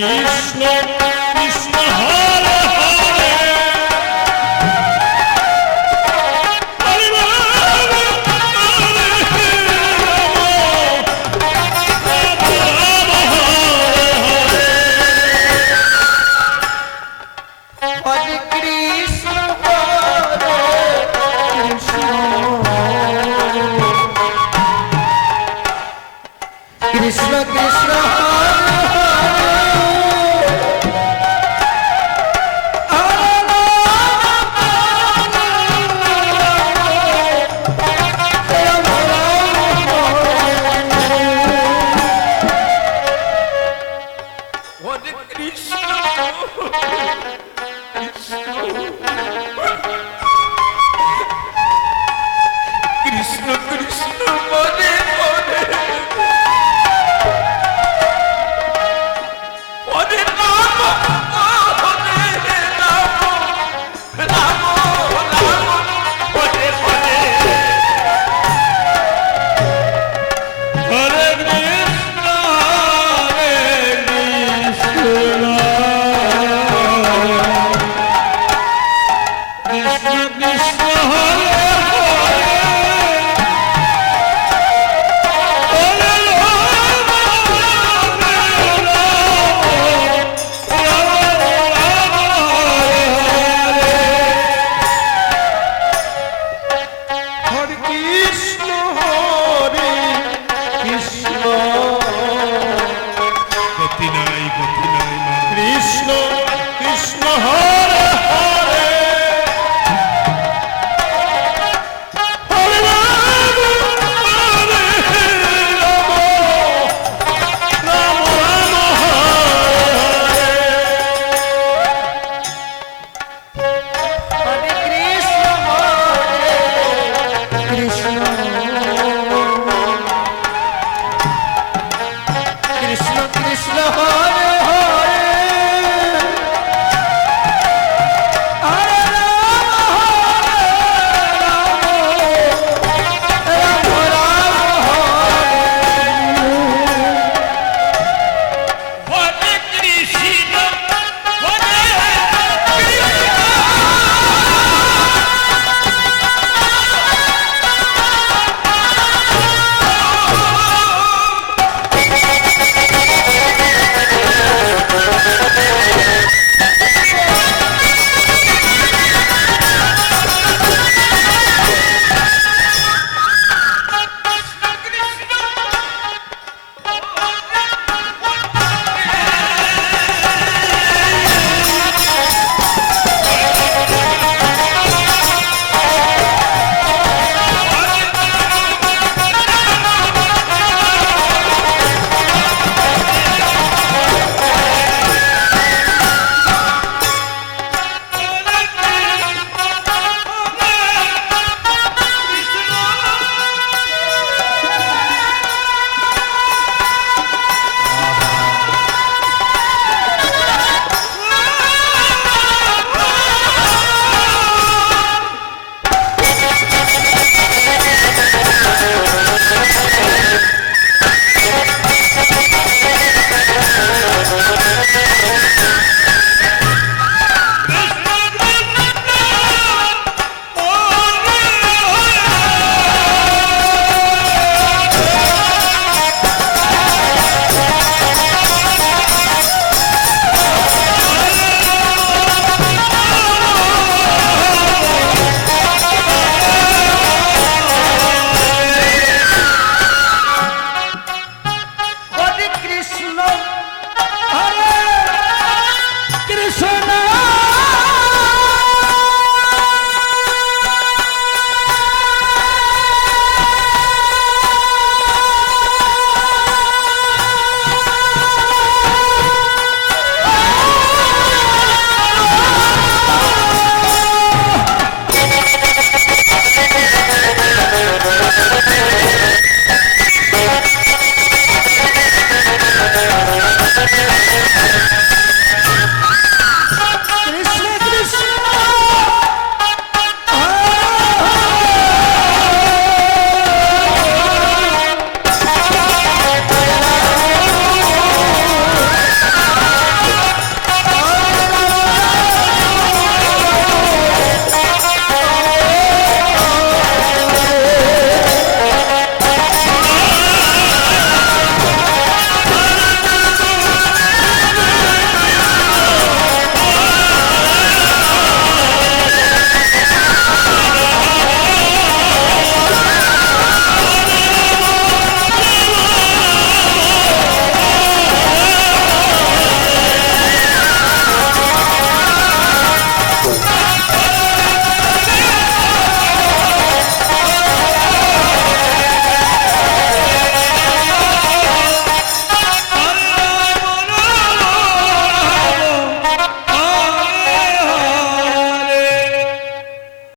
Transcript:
Krishna Krishna